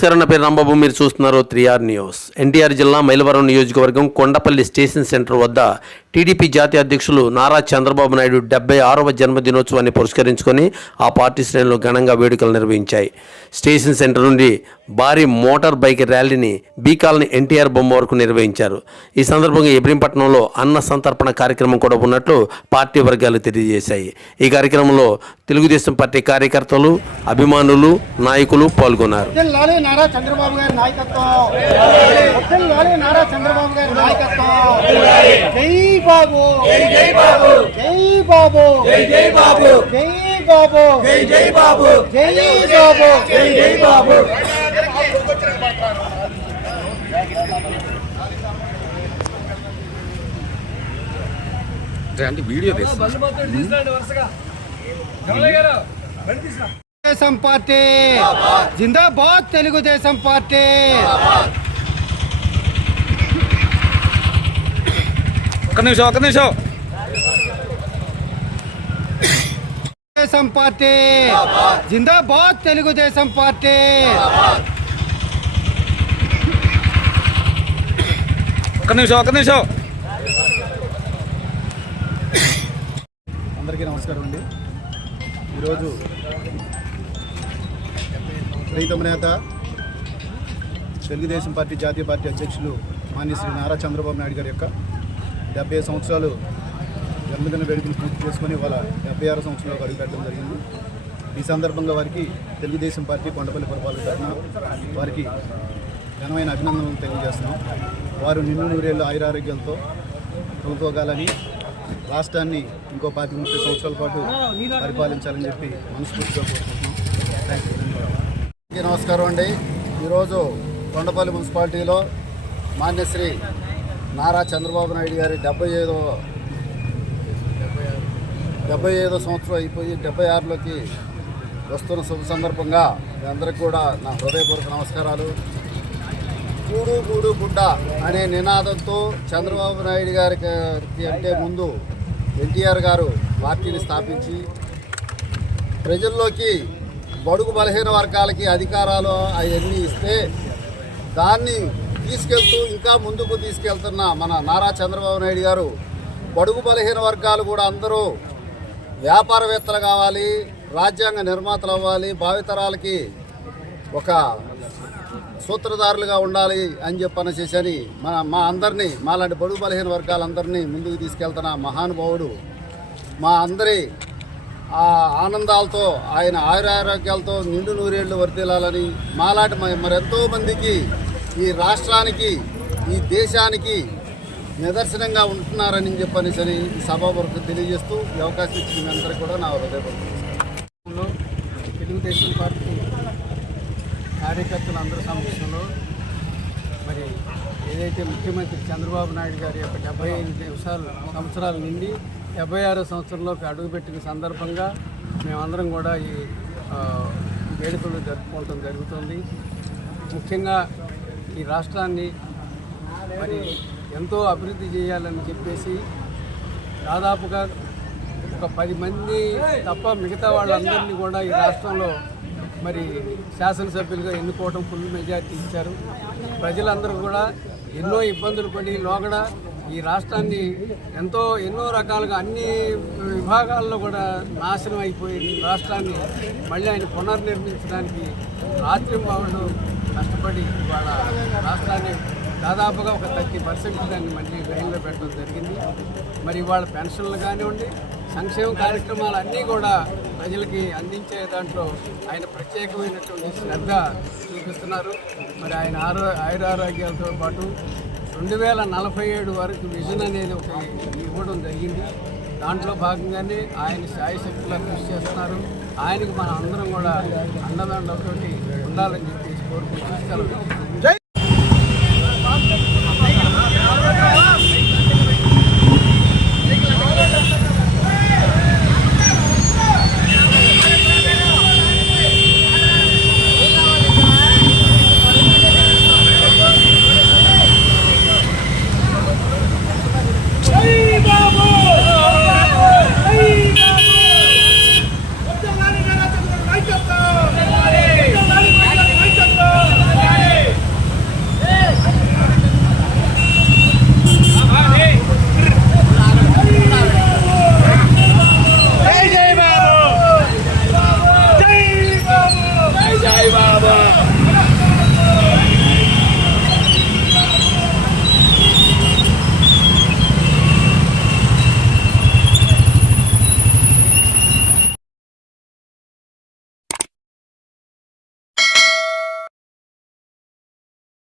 నమస్కారం. నా పేరు రాంబాబు. మీరు చూస్తున్నారు త్రీఆర్ న్యూస్. ఎన్టీఆర్ జిల్లా మైలవరం నియోజకవర్గం కొండపల్లి స్టేషన్ సెంటర్ వద్ద టీడీపీ జాతీయ అధ్యక్షులు నారా చంద్రబాబు నాయుడు డెబ్బై ఆరవ జన్మదినోత్సవాన్ని పురస్కరించుకొని ఆ పార్టీ శ్రేణులు ఘనంగా వేడుకలు నిర్వహించాయి. స్టేషన్ సెంటర్ నుండి భారీ మోటార్ బైక్ ర్యాలీని బీకాలని ఎన్టీఆర్ బొమ్మ వరకు నిర్వహించారు. ఈ సందర్భంగా ఇబ్రహీంపట్నంలో అన్న సంతర్పణ కార్యక్రమం కూడా ఉన్నట్లు పార్టీ వర్గాలు తెలియజేశాయి. ఈ కార్యక్రమంలో తెలుగుదేశం పార్టీ కార్యకర్తలు అభిమానులు నాయకులు పాల్గొన్నారు. నారా చంద్రబాబు గారి నాయకత్వం. నాయకత్వం జై బాబు. జై బాబు. జై బాబు. జై జై బాబు. జై బాబు. జై జై బాబు. జై బాబు. జై జై బాబు. అంటే వీడియో తీస్తా తెలుగుదేశం పార్టీ. జిందాబాద్. తెలుగుదేశం పార్టీ. ఒక్క నిమిషం ఒక్క నిమిషం. తెలుగుదేశం పార్టీ. జిందాబాద్. తెలుగుదేశం పార్టీ. ఒక్క నిమిషం ఒక్క నిమిషం. అందరికీ నమస్కారం అండి. ఈరోజు ప్రీతమ నేత తెలుగుదేశం పార్టీ జాతీయ పార్టీ అధ్యక్షులు మాన్య శ్రీ నారా చంద్రబాబు నాయుడు గారి యొక్క డెబ్బై సంవత్సరాలు జన్మదిన వేడుకలు పూర్తి చేసుకొని వాళ్ళ డెబ్బై ఆరు సంవత్సరాలకు అడుగుపెట్టడం జరిగింది. ఈ సందర్భంగా వారికి తెలుగుదేశం పార్టీ కొండపల్లి పురపాలక తరఫున వారికి ఘనమైన అభినందనలు తెలియజేస్తున్నాం. వారు నిన్ను నూరేళ్ళు ఆయురారోగ్యంతో తోలుతోగాలని రాష్ట్రాన్ని ఇంకో పాతి ముప్పై సంవత్సరాల పాటు పరిపాలించాలని చెప్పి మనస్ఫూర్తిగా కోరుకుంటున్నాం. థ్యాంక్ యూ నమస్కారం అండి. ఈరోజు కొండపల్లి మున్సిపాలిటీలో మాన్యశ్రీ నారా చంద్రబాబు నాయుడు గారి డెబ్బై ఐదో డెబ్బై ఐదో సంవత్సరం అయిపోయి డెబ్బై ఆరులోకి వస్తున్న శుభ సందర్భంగా మీ అందరికి కూడా నా హృదయపూర్వక నమస్కారాలు. కూడు గూడు గుడ్డ అనే నినాదంతో చంద్రబాబు నాయుడు గారికి అంటే ముందు ఎన్టీఆర్ గారు పార్టీని స్థాపించి ప్రజల్లోకి బడుగు బలహీన వర్గాలకి అధికారాలు అవన్నీ ఇస్తే దాన్ని తీసుకెళ్తూ ఇంకా ముందుకు తీసుకెళ్తున్న మన నారా చంద్రబాబు నాయుడు గారు బడుగు బలహీన వర్గాలు కూడా అందరూ వ్యాపారవేత్తలు కావాలి రాజ్యాంగ నిర్మాతలు అవ్వాలి భావితరాలకి ఒక సూత్రధారులుగా ఉండాలి అని చెప్పని చేశాని మన మా అందరినీ మాలాంటి బడుగు బలహీన వర్గాలందరినీ ముందుకు తీసుకెళ్తున్న మహానుభావుడు మా అందరి ఆ ఆనందాలతో ఆయన ఆయురారోగ్యాలతో నిండు నూరేళ్ళు వర్తిల్లాలని మాలాంటి మరెంతో మందికి ఈ రాష్ట్రానికి ఈ దేశానికి నిదర్శనంగా ఉంటున్నారని చెప్పని అని ఈ వరకు తెలియజేస్తూ ఈ అవకాశం ఇచ్చిన మీ అందరికీ కూడా నా హృదయపూర్వక తెలుగుదేశం పార్టీ కార్యకర్తలందరి సమక్షంలో మరి ఏదైతే ముఖ్యమంత్రి చంద్రబాబు నాయుడు గారి యొక్క డెబ్బై ఎనిమిది నిమిషాలు సంవత్సరాల నుండి డెబ్బై ఆరో సంవత్సరంలోకి అడుగుపెట్టిన సందర్భంగా మేమందరం కూడా ఈ వేడుకలు జరుపుకోవటం జరుగుతుంది. ముఖ్యంగా ఈ రాష్ట్రాన్ని మరి ఎంతో అభివృద్ధి చేయాలని చెప్పేసి దాదాపుగా ఒక పది మంది తప్ప మిగతా వాళ్ళందరినీ కూడా ఈ రాష్ట్రంలో మరి శాసనసభ్యులుగా ఎన్నుకోవడం ఫుల్ మెజార్టీ ఇచ్చారు. ప్రజలందరూ కూడా ఎన్నో ఇబ్బందులు పడి లోగడ ఈ రాష్ట్రాన్ని ఎంతో ఎన్నో రకాలుగా అన్ని విభాగాల్లో కూడా నాశనం అయిపోయి రాష్ట్రాన్ని మళ్ళీ ఆయన పునర్నిర్మించడానికి రాత్రి బావులు కష్టపడి ఇవాళ రాష్ట్రాన్ని దాదాపుగా ఒక థర్టీ పర్సెంట్ దాన్ని మళ్ళీ లైన్లో పెట్టడం జరిగింది. మరి ఇవాళ పెన్షన్లు కానివ్వండి సంక్షేమ కార్యక్రమాలు అన్నీ కూడా ప్రజలకి అందించే దాంట్లో ఆయన ప్రత్యేకమైనటువంటి శ్రద్ధ చూపిస్తున్నారు. మరి ఆయన ఆరో ఆయురారోగ్యాలతో పాటు రెండు వేల నలభై ఏడు వరకు విజన్ అనేది ఒక ఇవ్వడం జరిగింది. దాంట్లో భాగంగానే ఆయన శాయశక్తిలా కృషి చేస్తున్నారు. ఆయనకు మన అందరం కూడా అండదండలతోటి ఉండాలని చెప్పేసి కోరుకుంటున్నాం